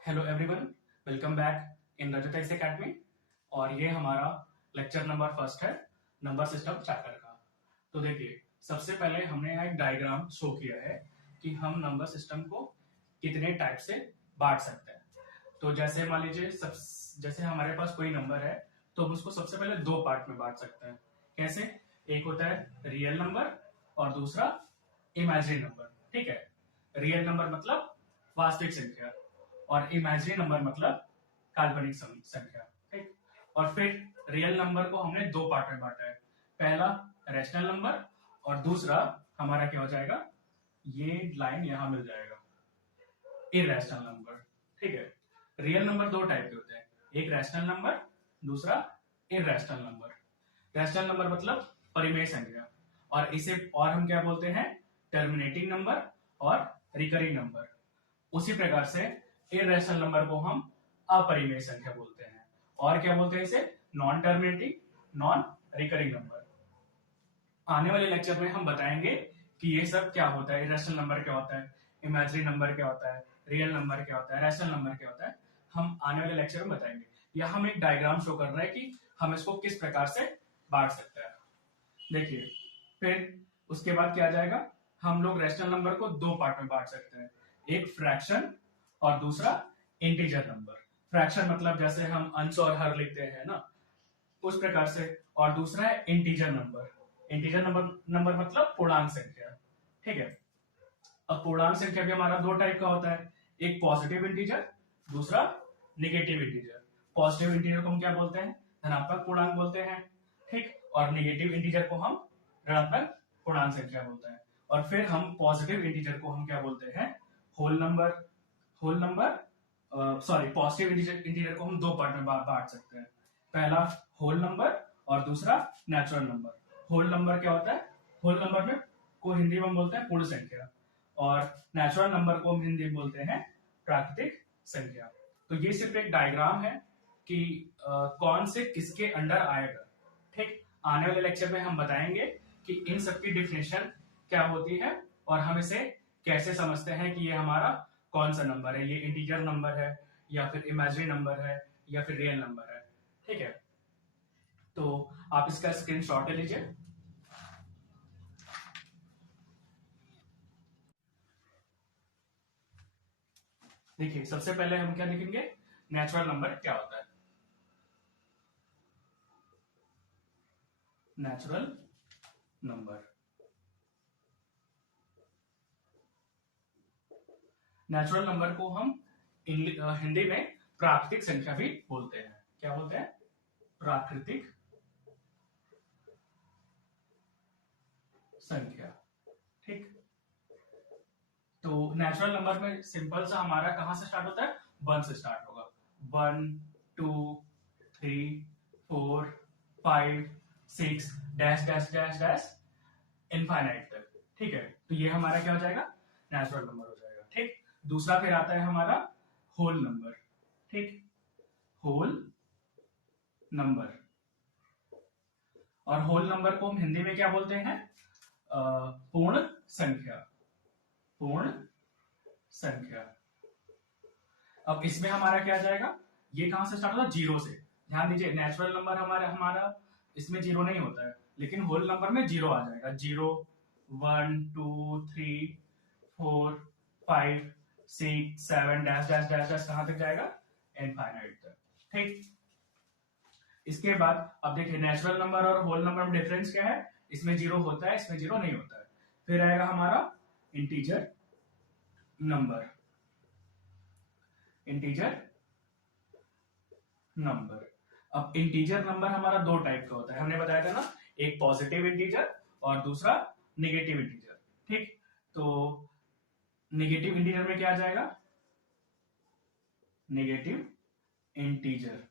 Hello everyone, welcome back in Rajat x academy. और ये हमारा लेक्चर नंबर फर्स्ट है नंबर सिस्टम चैप्टर का। तो देखिए, सबसे पहले हमने यहाँ एक डायग्राम शो किया है कि हम नंबर सिस्टम को कितने टाइप से बांट सकते हैं। तो जैसे मान लीजिए जैसे हमारे पास कोई नंबर है तो हम उसको सबसे पहले दो पार्ट में बांट सकते हैं। कैसे? एक होता है रियल नंबर और दूसरा इमेजिनरी नंबर। ठीक है, रियल नंबर मतलब वास्तविक संख्या और इमेजिनरी नंबर मतलब काल्पनिक संख्या। ठीक, और फिर रियल नंबर को हमने दो पार्ट में बांटा है। पहला रैशनल नंबर और दूसरा हमारा क्या हो जाएगा, ये लाइन यहां मिल जाएगा, इरेशनल नंबर। ठीक है, रियल नंबर दो टाइप के होते हैं, एक रैशनल नंबर, दूसरा इरेशनल नंबर। रैशनल नंबर मतलब परिमेय संख्या, और इसे और हम क्या बोलते हैं, टर्मिनेटिंग नंबर और रिकरिंग नंबर। उसी प्रकार से इरेशनल नंबर को हम अपरिमेय संख्या बोलते हैं, और क्या बोलते हैं इसे, non terminating, non recurring number. आने वाले लेक्चर में हम बताएंगे कि ये सब क्या होता है, इरेशनल नंबर क्या होता है, इमेजिनरी नंबर क्या होता है, रियल नंबर क्या होता है, रैशनल नंबर क्या होता है। हम आने वाले लेक्चर में बताएंगे। यहाँ हम एक डायग्राम शो कर रहे हैं कि हम इसको किस प्रकार से बांट सकते हैं। देखिए, फिर उसके बाद क्या आ जाएगा, हम लोग रैशनल नंबर को दो पार्ट में बांट सकते हैं, एक फ्रैक्शन और दूसरा इंटीजर नंबर। फ्रैक्शन मतलब जैसे हम अंश और हर लिखते हैं ना, उस प्रकार से। और दूसरा है integer number. Integer number number मतलब पूर्णांक संख्या। ठीक है, अब पूर्णांक संख्या भी हमारा दो टाइप का होता है, एक पॉजिटिव इंटीजर, दूसरा निगेटिव इंटीजर। पॉजिटिव इंटीजर को हम क्या बोलते हैं, धनात्मक पूर्णांक बोलते हैं। ठीक, और निगेटिव इंटीजर को हम ऋणात्मक पूर्णांक संख्या बोलते हैं। और फिर हम पॉजिटिव इंटीजर को हम क्या बोलते हैं, whole number. Whole number sorry positive integer को हम दो पार्ट में बांट सकते हैं, पहला होल नंबर और दूसरा नेचुरल नंबर। होल नंबर क्या होता है, होल नंबर में को हिंदी में हम बोलते हैं पूर्ण संख्या, और नेचुरल नंबर को हम हिंदी में बोलते हैं प्राकृतिक संख्या। तो ये सिर्फ एक डायग्राम है कि कौन से किसके अंडर आएगा। ठीक, आने वाले लेक्चर में हम बताएंगे कि इन सबकी डिफिनेशन क्या होती है और हम इसे कैसे समझते हैं कि ये हमारा कौन सा नंबर है, ये इंटीजर नंबर है या फिर इमेजिनरी नंबर है या फिर रियल नंबर है। ठीक है, तो आप इसका स्क्रीनशॉट ले लीजिए। देखिए, सबसे पहले हम क्या लिखेंगे, नेचुरल नंबर क्या होता है। नेचुरल नंबर, नेचुरल नंबर को हम हिंदी में प्राकृतिक संख्या भी बोलते हैं। क्या बोलते हैं, प्राकृतिक संख्या। ठीक, तो नेचुरल नंबर में सिंपल सा हमारा कहां से स्टार्ट होता है, वन से स्टार्ट होगा। 1 2 3 4 5 6 dash dash dash dash infinite तक। ठीक है, तो ये हमारा क्या हो जाएगा, नेचुरल नंबर हो जाएगा। ठीक, दूसरा फिर आता है हमारा होल नंबर। ठीक, होल नंबर, और होल नंबर को हम हिंदी में क्या बोलते हैं, पूर्ण संख्या। पूर्ण संख्या। अब इसमें हमारा क्या आ जाएगा, ये कहां से स्टार्ट होता है, जीरो से। ध्यान दीजिए, नेचुरल नंबर हमारा हमारा इसमें जीरो नहीं होता है, लेकिन होल नंबर में जीरो आ जाएगा। 0 1 2 3 4 5 6 7 डैश डैश डैश डैश कहां तक जाएगा, इनफाइनाइट तक। ठीक, इसके बाद अब देखिए, नेचुरल नंबर और होल नंबर में डिफरेंस क्या है, इसमें जीरो होता है, इसमें जीरो नहीं होता है। फिर आएगा हमारा इंटीजर नंबर। इंटीजर नंबर, अब इंटीजर नंबर हमारा दो टाइप का होता है, हमने बताया था ना, एक पॉजिटिव इंटीजर और दूसरा निगेटिव इंटीजर। ठीक, तो निगेटिव इंटीजर में क्या आ जाएगा, नेगेटिव इंटीजर।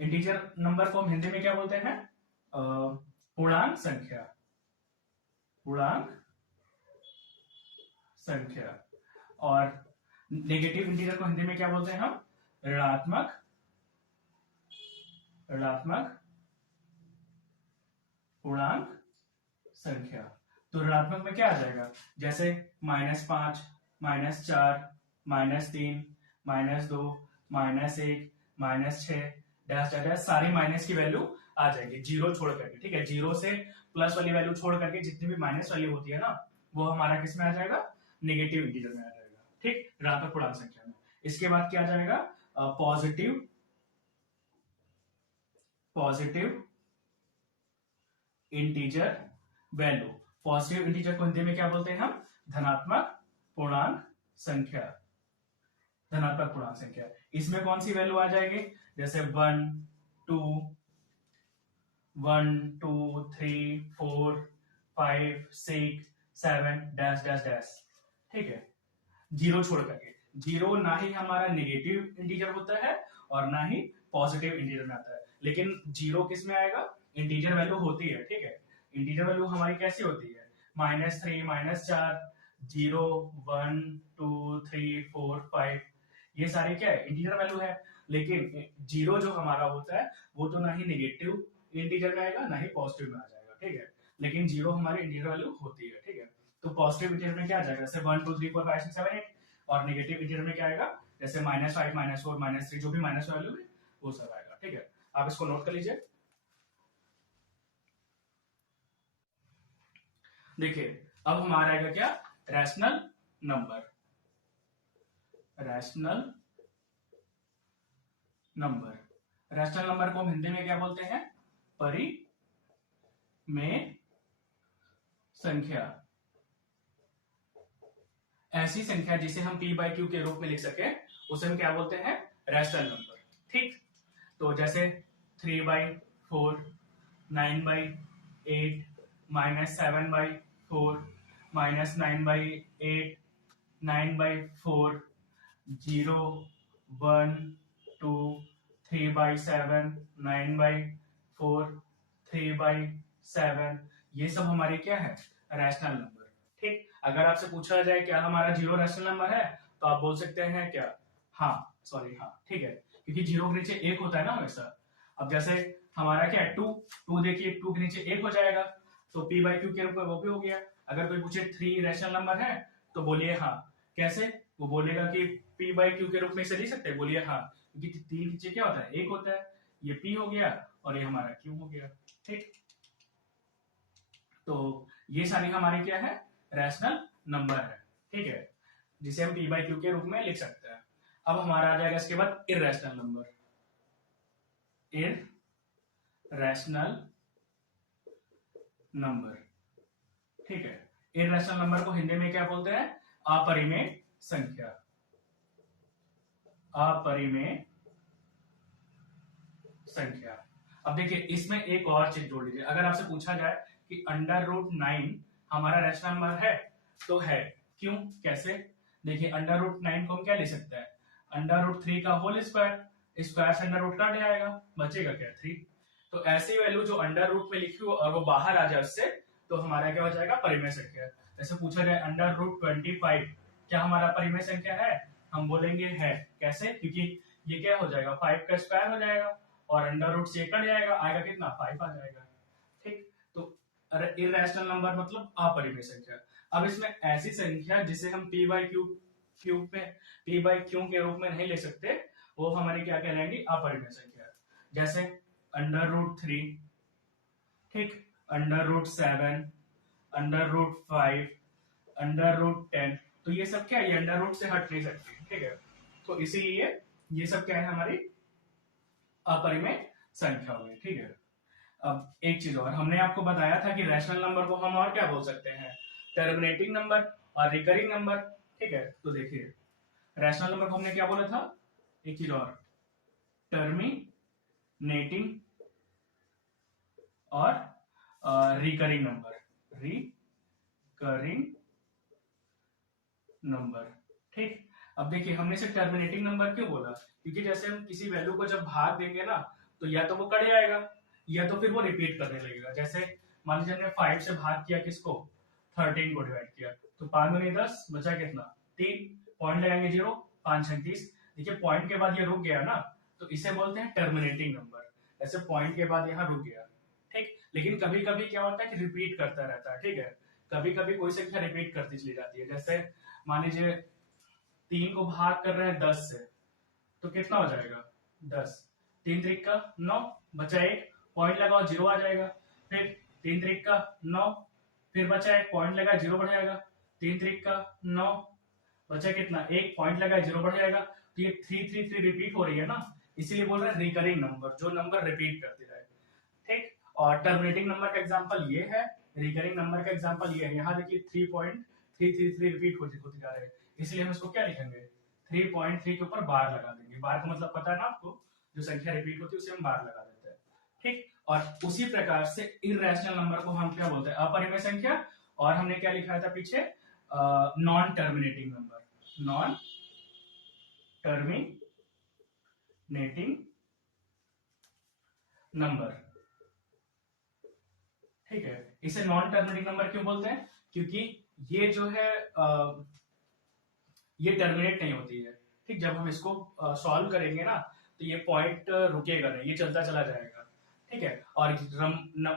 इंटीजर नंबर को हम हिंदी में क्या बोलते हैं, पूर्णांक संख्या। पूर्णांक संख्या। और नेगेटिव इंटीजर को हिंदी में क्या बोलते हैं हम, ऋणात्मक ऋणात्मक पूर्णांक संख्या। तो ऋणात्मक में क्या आ जाएगा, जैसे -5 -4 -3 -2, -1, -6 डैश डैश डैश सारी माइनस की वैल्यू आ जाएगी जीरो छोड़ करके, ठीक है। जीरो से प्लस वाली वैल्यू छोड़ करके जितनी भी माइनस वाली होती है ना, वो हमारा किस में आ जाएगा, नेगेटिव इंटीजर में आ जाएगा, ठीक, ऋणात्मक पूर्णांक संख्या में। इसके बाद क्या आ जाएगा, positive integer value. Positive integer को हिंदी में क्या बोलते हैं हम, धनात्मक पूर्णांक संख्या, धनात्मक पूर्णांक संख्या। इसमें कौन सी वैल्यू आ जाएगी, जैसे 1 2 3 4 5 6 7 डैश डैश डैश, ठीक है, जीरो छोड़ करके। जीरो ना ही हमारा नेगेटिव इंटीजर होता है और ना ही पॉजिटिव इंटीजर में आता है, लेकिन जीरो किस में आएगा, इंटीजर वैल्यू होती है, ठीक है। इंटीजर वैल्यू हमारी कैसी होती है, -3 -4 0 1 2 3 4 5, ये सारी क्या है, इंटीजर वैल्यू है। लेकिन जीरो जो हमारा होता है वो तो ना ही नेगेटिव इंटीजर में आएगा ना ही पॉजिटिव में आ जाएगा, ठीक है। लेकिन जीरो हमारी इंटीजर वैल्यू होती है, ठीक है। तो पॉजिटिव इंटीजर में क्या आ जाएगा, जैसे 1 2 3 4 5 6 7 8, और नेगेटिव इंटीजर में क्या आएगा, जैसे -5 -4 -3, जो भी माइनस वैल्यू है वो सब आएगा, ठीक है। आप इसको नोट कर लीजिए। देखिए अब हमारा आएगा क्या, rational number. Rational number, rational number को हम हिंदी में क्या बोलते हैं, परिमेय संख्या। ऐसी संख्या जिसे हम p/q के रूप में लिख सके उसे हम क्या बोलते हैं, रैशनल नंबर, ठीक। तो जैसे 3/4 9/8 -7/4 -9/8 9/4 0 1 2 3/7 9/4 3/7, ये सब हमारे क्या है, रैशनल नंबर, ठीक। अगर आपसे पूछा जाए क्या हमारा जीरो रैशनल नंबर है, तो आप बोल सकते हैं क्या, हाँ, सॉरी, हाँ, ठीक है, क्योंकि जीरो के नीचे एक होता है ना हमेशा। अब जैसे हमारा क्या है, 2 देखिए 2 के नीचे एक हो जाएगा, तो p/q के रूप में वो भी हो गया। अगर कोई पूछे 3 रैशनल नंबर है, तो बोलिए हाँ, कैसे, वो बोलेगा कि p/q के रूप में इसे लिख सकते हैं, बोलिए हाँ, क्योंकि 3 नीचे क्या होता है, एक होता है, ये p हो गया और ये हमारा q हो गया, ठीक। तो ये सारी हमारी क्या है, रैशनल नंबर है, ठीक है, जिसे हम p/q के रूप में लिख सकते हैं। अब हमारा आ जाएगा इसके बाद इररेशनल नंबर। इररेशनल नंबर, ठीक है। इररेशनल नंबर को हिंदी में क्या बोलते हैं, अपरिमेय संख्या। अपरिमेय संख्या। अब देखिए इसमें एक और चीज जोड़ लीजिए, अगर आपसे पूछा जाए कि √9 हमारा रैशनल नंबर है, तो है, क्यों, कैसे, देखिए √9 को हम क्या ले सकते हैं, √3 का होल स्क्वायर, स्क्वायर से अंडर रूट कट जाएगा, बचेगा क्या, 3। तो ऐसी वैल्यू जो अंडर रूट में लिखी हो और वो बाहर आ जाए उससे, तो हमारा क्या हो जाएगा, परिमेय संख्या। ऐसे पूछा जाए √25 क्या हमारा परिमेय संख्या है, हम बोलेंगे है, कैसे, क्योंकि ये क्या हो जाएगा, 5 का स्क्वायर हो जाएगा और अंडर रूट से कट जाएगा, आएगा कितना, 5 आ जाएगा, ठीक। तो इररेशनल नंबर मतलब अपरिमेय संख्या। अब इसमें ऐसी संख्या जिसे हम p/q के रूप में नहीं ले सकते, वो हमारी क्या कहलाएंगी, अपरिमेय संख्या। जैसे √3, ठीक, √7, √5, √10, तो ये सब क्या है, ये अंडर रूट से हट नहीं सकते, ठीक है। तो इसीलिए ये सब क्या है, हमारी अपरिमेय संख्या होगी, ठीक है। अब एक चीज और, हमने आपको बताया था कि रैशनल नंबर को हम और क्या बोल सकते हैं, टर्मिनेटिंग नंबर और रिकरिंग नंबर, ठीक है। तो देखिए रैशनल नंबर को हमने क्या बोला था, एक चीज और, टर्मिनेटिंग और रिकरिंग नंबर, रिकरिंग नंबर, ठीक। अब देखिए हमने से टर्मिनेटिंग नंबर क्यों बोला, क्योंकि जैसे हम किसी वैल्यू को जब भाग देंगे ना, तो या तो वो कट जाएगा या तो फिर वो रिपीट करने लगेगा। जैसे मान लीजिए हमने 5 से भाग किया किसको, 13 को डिवाइड किया, तो 5 दूनी 10, बचा कितना, 3, पॉइंट लगाएंगे 0, 5 6 30, देखिए पॉइंट के बाद ये रुक गया ना, तो इसे बोलते हैं टर्मिनेटिंग नंबर। ऐसे पॉइंट के बाद यहाँ रुक गया, ठीक। लेकिन कभी कभी क्या होता है कि रिपीट करता रहता है, ठीक है, कभी कभी कोई संख्या रिपीट करती चली जाती है। जैसे मान लीजिए 3 को भाग कर रहे हैं 10 से, तो कितना हो जाएगा 10, 3 त्रिक का 9, बचा 1, पॉइंट लगाओ 0 आ जाएगा। फिर 3 त्रिक का 9, फिर बचा 1, पॉइंट लगा 0 बढ़ जाएगा। 3 त्रिक का 9, बचा कितना 1, पॉइंट लगा 0 बढ़ जाएगा। तो ये 3 रिपीट हो रही है ना, इसीलिए बोल रहे हैं रिकरिंग नंबर, जो नंबर रिपीट करती रहे। ठीक, और टर्मिनेटिंग नंबर का एग्जांपल ये है, रिकरिंग नंबर का एग्जांपल ये है। यहाँ देखिए 3.333 रिपीट होती जा रहे हैं, इसलिए हम इसको क्या लिखेंगे 3.3 के ऊपर बार लगा देंगे। बार का मतलब पता है ना आपको, जो संख्या रिपीट होती है उसे हम बार लगा देते हैं। ठीक, और उसी प्रकार से इररेशनल नंबर को हम क्या बोलते हैं अपरिमेय संख्या, और हमने क्या लिखा था पीछे non terminating number, non terminating number. ठीक है, इसे नॉन टर्मिनेटिंग नंबर क्यों बोलते हैं, क्योंकि ये जो है ये टर्मिनेट नहीं होती है। ठीक, जब हम इसको सॉल्व करेंगे ना तो ये पॉइंट रुकेगा नहीं, ये चलता चला जाएगा। ठीक है, और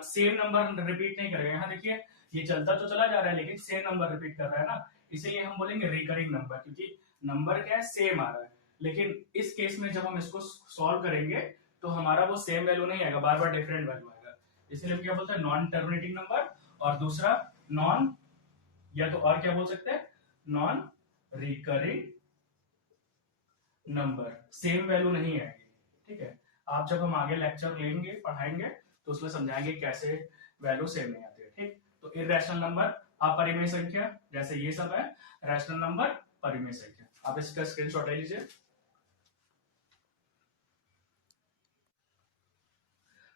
सेम नंबर रिपीट नहीं करेगा। यहाँ देखिए ये चलता तो चला जा रहा है लेकिन सेम नंबर रिपीट कर रहा है ना, इसीलिए हम बोलेंगे रिकरिंग नंबर, क्योंकि नंबर क्या है सेम आ रहा है। लेकिन इस केस में जब हम इसको सॉल्व करेंगे तो हमारा वो सेम वैल्यू नहीं आएगा, बार बार डिफरेंट वैल्यू आएगा। इसलिए हम क्या बोलते हैं नॉन टर्मिनेटिंग नंबर, और दूसरा नॉन, या तो और क्या बोल सकते हैं non recurring number, same value नहीं आएगी। ठीक है, आप जब हम आगे लेक्चर लेंगे पढ़ाएंगे तो उसमें समझाएंगे कैसे वैल्यू सेम नहीं आती है। ठीक, तो इररेशनल नंबर अपरिमेय संख्या, जैसे ये सब है रैशनल नंबर परिमेय संख्या। आप इसका स्क्रीनशॉट ले लीजिए।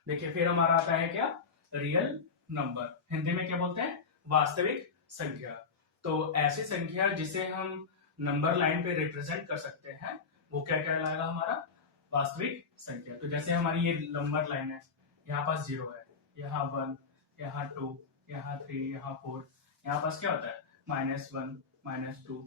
देखिए फिर हमारा आता है क्या रियल नंबर, हिंदी में क्या बोलते हैं वास्तविक संख्या। तो ऐसी संख्या जिसे हम नंबर लाइन पे रिप्रेजेंट कर सकते हैं वो क्या कहलाएगा हमारा वास्तविक संख्या। तो जैसे हमारी ये नंबर लाइन है, यहाँ पास 0 है, यहाँ 1, यहाँ 2, यहाँ 3, यहाँ 4, यहाँ पास क्या होता है -1, -2,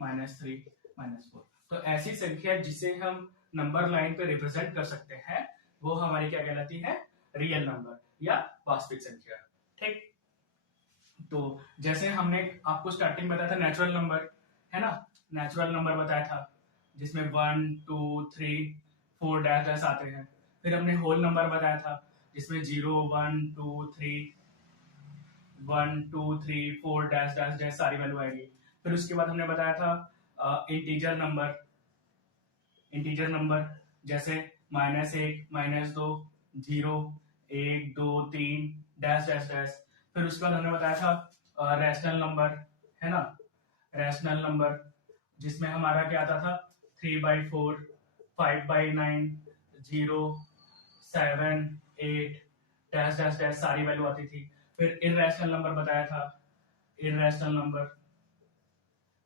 -3, -4। तो ऐसी संख्या जिसे हम नंबर लाइन पे रिप्रेजेंट कर सकते हैं वो हमारी क्या कहलाती है रियल नंबर या वास्तविक संख्या। ठीक, तो जैसे हमने आपको स्टार्टिंग बताया था नेचुरल नंबर है ना, नेचुरल नंबर बताया था जिसमें 1, 2, 3, 4 डैश डैश आते हैं। फिर हमने होल नंबर बताया था जिसमें 0, 1, 2, 3, 1, 2, 3, 4 डैश डैश डैश सारी वैल्यू आएगी। फिर उसके बाद हमने बताया था इंटीजर नंबर, इंटीजर नंबर जैसे -1, -2, 0, 1, 2, 3 डैश डैश डैश। फिर उसके बाद हमने बताया था रैशनल नंबर है ना, रैशनल नंबर जिसमें हमारा क्या आता था 3/4, 5/9, 0, 7, 8 डैश डैश डैश सारी वैल्यू आती थी। फिर इररेशनल नंबर बताया था, इररेशनल नंबर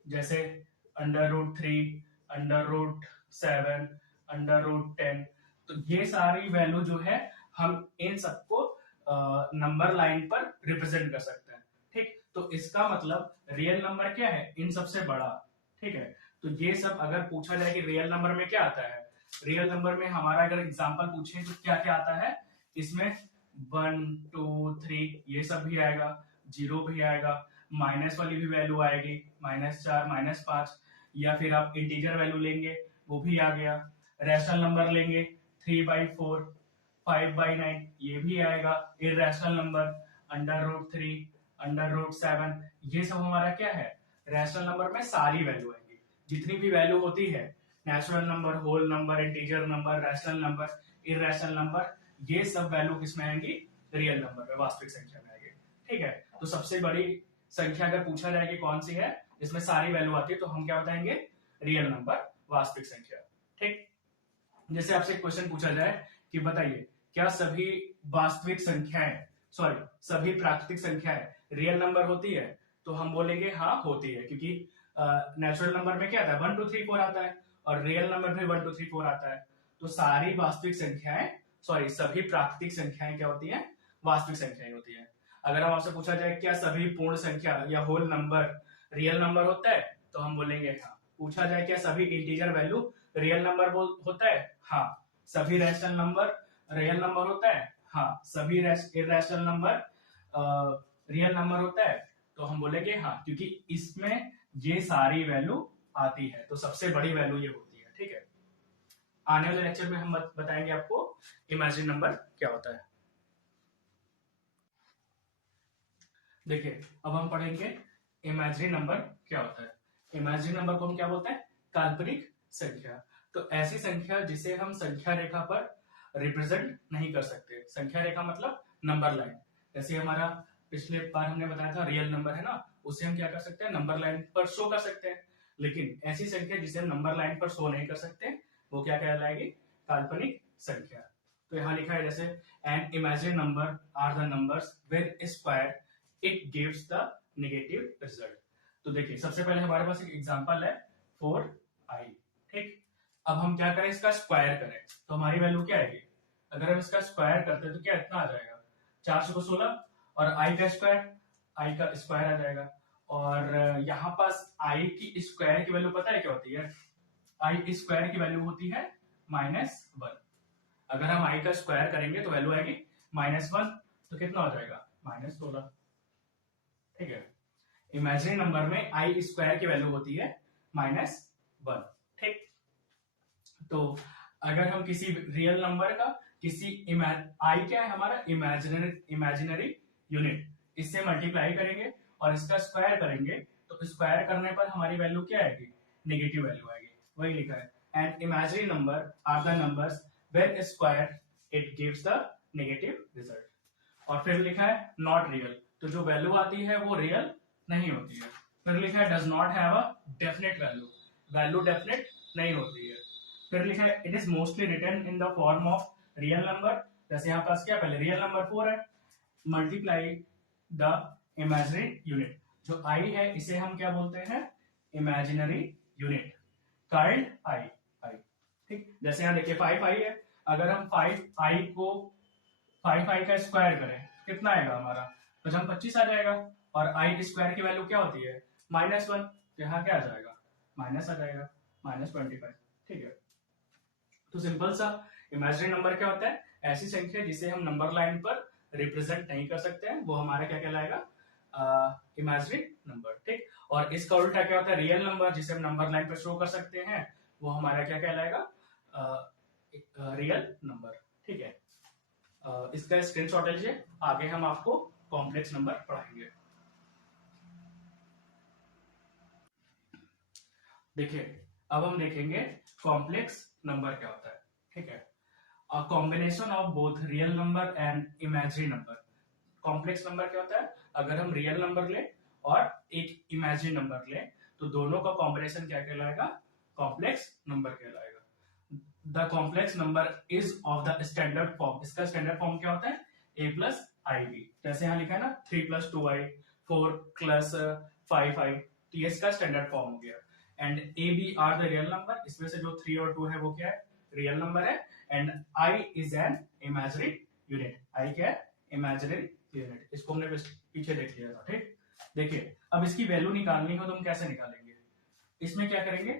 जैसे √3, √7, √10। तो ये सारी वैल्यू जो है हम इन सबको नंबर लाइन पर रिप्रेजेंट कर सकते हैं। ठीक, तो इसका मतलब रियल नंबर क्या है इन सबसे बड़ा। ठीक है, तो ये सब अगर पूछा जाए कि रियल नंबर में क्या आता है, रियल नंबर में हमारा अगर एग्जांपल पूछे तो क्या क्या आता है इसमें 1, 2, 3 ये सब भी आएगा, 0 भी आएगा, माइनस वाली भी वैल्यू आएगी -4, -5, या फिर आप इंटीजर वैल्यू लेंगे वो भी आ गया। रैशनल नंबर लेंगे 3/4, 5/9 ये भी आएगा। इररेशनल नंबर √3, √7 ये सब हमारा क्या है रैशनल नंबर में सारी वैल्यू आएगी, जितनी भी वैल्यू होती है natural number, whole number, integer number, rational number, irrational number, ये सब वैल्यू किसमें आएंगी रियल नंबर में, वास्तविक संख्या में आएगी। ठीक है, तो सबसे बड़ी संख्या अगर पूछा जाए कि कौन सी है जिसमें सारी वैल्यू आती है तो हम क्या बताएंगे रियल नंबर, वास्तविक संख्या। ठीक, जैसे आपसे क्वेश्चन पूछा जाए कि बताइए क्या सभी वास्तविक संख्याएं सभी प्राकृतिक संख्याएं रियल नंबर होती है, तो हम बोलेंगे हाँ होती है, क्योंकि नेचुरल नंबर में क्या आता है 1, 2, 3, 4 आता है और रियल नंबर में 1, 2, 3, 4 आता है। तो सारी वास्तविक संख्याएं सभी प्राकृतिक संख्याएं क्या होती हैं वास्तविक संख्याएं होती है। अगर हम आपसे पूछा जाए क्या सभी पूर्ण संख्या या होल नंबर रियल नंबर होता है तो हम बोलेंगे हाँ। पूछा जाए क्या सभी इंटीजर वैल्यू रियल नंबर होता है, हाँ। सभी रैशनल नंबर रियल नंबर होता है, हाँ। सभी इररेशनल नंबर रियल नंबर होता है, तो हम बोलेंगे हाँ, क्योंकि इसमें ये सारी वैल्यू आती है, तो सबसे बड़ी वैल्यू ये होती है। ठीक है, आने वाले लेक्चर में हम बताएंगे आपको इमेजिनरी नंबर क्या होता है। देखिए अब हम पढ़ेंगे इमेजिनरी नंबर क्या होता है। इमेजिनरी नंबर को हम क्या बोलते हैं? काल्पनिक संख्या। तो ऐसी संख्या जिसे हम संख्या रेखा पर रिप्रेजेंट नहीं कर सकते। संख्या रेखा मतलब नंबर लाइन। जैसे हमारा पिछले बार हमने बताया था रियल नंबर है ना, उसे हम क्या कर सकते हैं? नंबर लाइन पर शो कर सकते हैं। लेकिन ऐसी संख्या जिसे हम नंबर लाइन पर शो नहीं कर सकते वो क्या कहलाएगी? काल्पनिक संख्या। तो यहाँ लिखा है जैसे an imaginary number are the numbers with square it gives the negative result. तो देखिए सबसे पहले हमारे पास एक एग्जांपल है 4i। ठीक, अब हम क्या करें? इसका स्क्वायर करें तो हमारी वैल्यू क्या आएगी? अगर हम इसका स्क्वायर करते हैं तो क्या इतना आ जाएगा? 400 को 16 और i का स्क्वायर आ जाएगा। और यहाँ पास i की स्क्वायर की वैल्यू पता है क्या होती है? i स्क्वायर की वैल्यू होती है -1। अगर हम i का स्क्वायर करेंगे तो वैल्यू आएगी -1, तो कितना हो जाएगा? -16। ठीक है, इमेजिनरी नंबर में i स्क्वायर की वैल्यू होती है -1। ठीक, तो अगर हम किसी रियल नंबर का i क्या है? हमारा इमेजिनरी यूनिट, इससे मल्टीप्लाई करेंगे और इसका स्क्वायर करेंगे तो स्क्वायर करने पर हमारी वैल्यू क्या आएगी? नेगेटिव वैल्यू आएगी। वही लिखा है and imaginary number are the numbers when square it gives the negative result. और फिर लिखा है नॉट रियल, तो जो वैल्यू आती है वो रियल नहीं होती है। फिर लिखा है does not have a definite value, value definite नहीं होती है। फिर लिखा है it is mostly written in the form of real number. जैसे यहाँ पास क्या पहले रियल नंबर 4 है, मल्टीप्लाई द इमेजिनरी यूनिट। जो i है इसे हम क्या बोलते हैं? Imaginary unit, called i। ठीक, जैसे यहाँ देखिए 5i है, अगर हम 5i का स्क्वायर करें कितना आएगा हमारा? तो जब 25 आ जाएगा। और i स्क्वायर की वैल्यू क्या होती है? -1, तो यहाँ क्या आ जाएगा? माइनस आ जाएगा, -25। ठीक है, तो सिंपल सा इमेजिनरी नंबर क्या होता है? ऐसी संख्या जिसे हम नंबर लाइन पर रिप्रेजेंट नहीं कर सकते हैं, वो हमारा क्या कहलाएगा? Imaginary number. ठीक, और इसका उल्टा क्या होता है? रियल नंबर जिसे हम नंबर लाइन पर शो कर सकते हैं, वो हमारा क्या कहलाएगा? Real number. ठीक है, इसका स्क्रीनशॉट लीजिए, आगे हम आपको कॉम्प्लेक्स नंबर पढ़ाएंगे। देखिए अब हम देखेंगे कॉम्प्लेक्स नंबर क्या होता है। ठीक है, a combination of both real number and imaginary number. Complex number क्या होता है? अगर हम रियल नंबर लें और एक इमेजिनरी नंबर लें तो दोनों का कॉम्बिनेशन क्या कहलाएगा? कॉम्प्लेक्स नंबर कहलाएगा। The complex number is of the standard form. इसका स्टैंडर्ड फॉर्म क्या होता है? a plus i b. जैसे यहाँ लिखा है ना 3 + 2i 4 + 5i, तो ये इसका स्टैंडर्ड फॉर्म हो गया। And a b are the real number, इसमें से जो 3 और 2 है वो क्या है? रियल नंबर है। And i is an imaginary unit. i क्या है? Imaginary unit. इसको हमने पीछे देख लिया था। ठीक, देखिए अब इसकी वैल्यू निकालनी हो तो हम कैसे निकालेंगे? इसमें क्या करेंगे?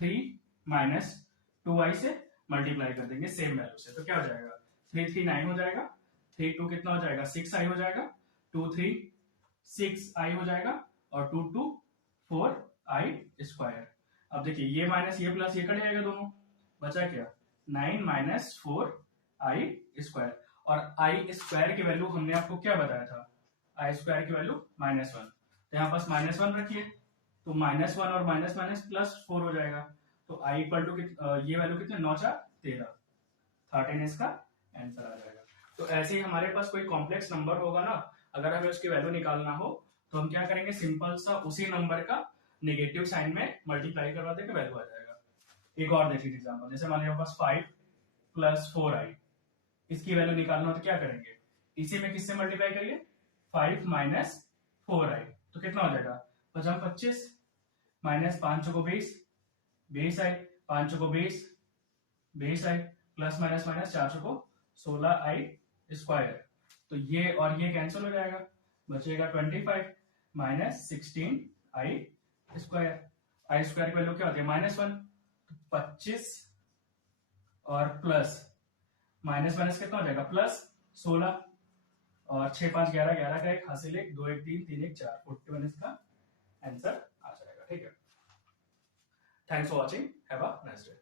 3 - 2i से मल्टीप्लाई कर देंगे सेम वैल्यू से, तो क्या हो जाएगा? 3 3 9 हो जाएगा, 3 2 कितना हो जाएगा? 6i हो जाएगा, 2 3 6i हो जाएगा और 2 2 4i स्क्वायर। अब देखिए ये माइनस ये प्लस ये कट जाएगा, दोनों बचा क्या? 9 - 4i स्क्वायर। और i स्क्वायर की वैल्यू हमने आपको क्या बताया था? i स्क्वायर की वैल्यू -1, तो यहाँ पास -1 रखिए, तो -1 और माइनस माइनस +4 हो जाएगा। तो i इक्वल टू ये वैल्यू कितने? 9 4 13, 13 इसका आंसर आ जाएगा। तो ऐसे ही हमारे पास कोई कॉम्प्लेक्स नंबर होगा ना, अगर हमें उसकी वैल्यू निकालना हो तो हम क्या करेंगे? सिंपल सा उसी नंबर का नेगेटिव साइन में मल्टीप्लाई करवा देंगे, वैल्यू आ जाएगा। एक और देखिए एग्जांपल, जैसे मान लीजिए पास 5 + 4i, इसकी वैल्यू निकालना हो तो क्या करेंगे? इसी में किससे मल्टीप्लाई करिए? 5 - 4i, तो कितना हो जाएगा? 25 माइनस 5 को 20, 20i, 5 को 20, 20i, प्लस माइनस माइनस 4 को 16i स्क्वायर। तो ये और ये कैंसिल हो जाएगा, बचेगा 25 - 16i स्क्वायर। i स्क्वायर की वैल्यू क्या होती है? -1, 25 और प्लस माइनस माइनस कितना हो जाएगा? +16 और 6 5 11 11 का 1 हासिल 1 2 1 3 3 1 4 41 इसका आंसर आ जाएगा। ठीक है, thanks for watching, have a nice day.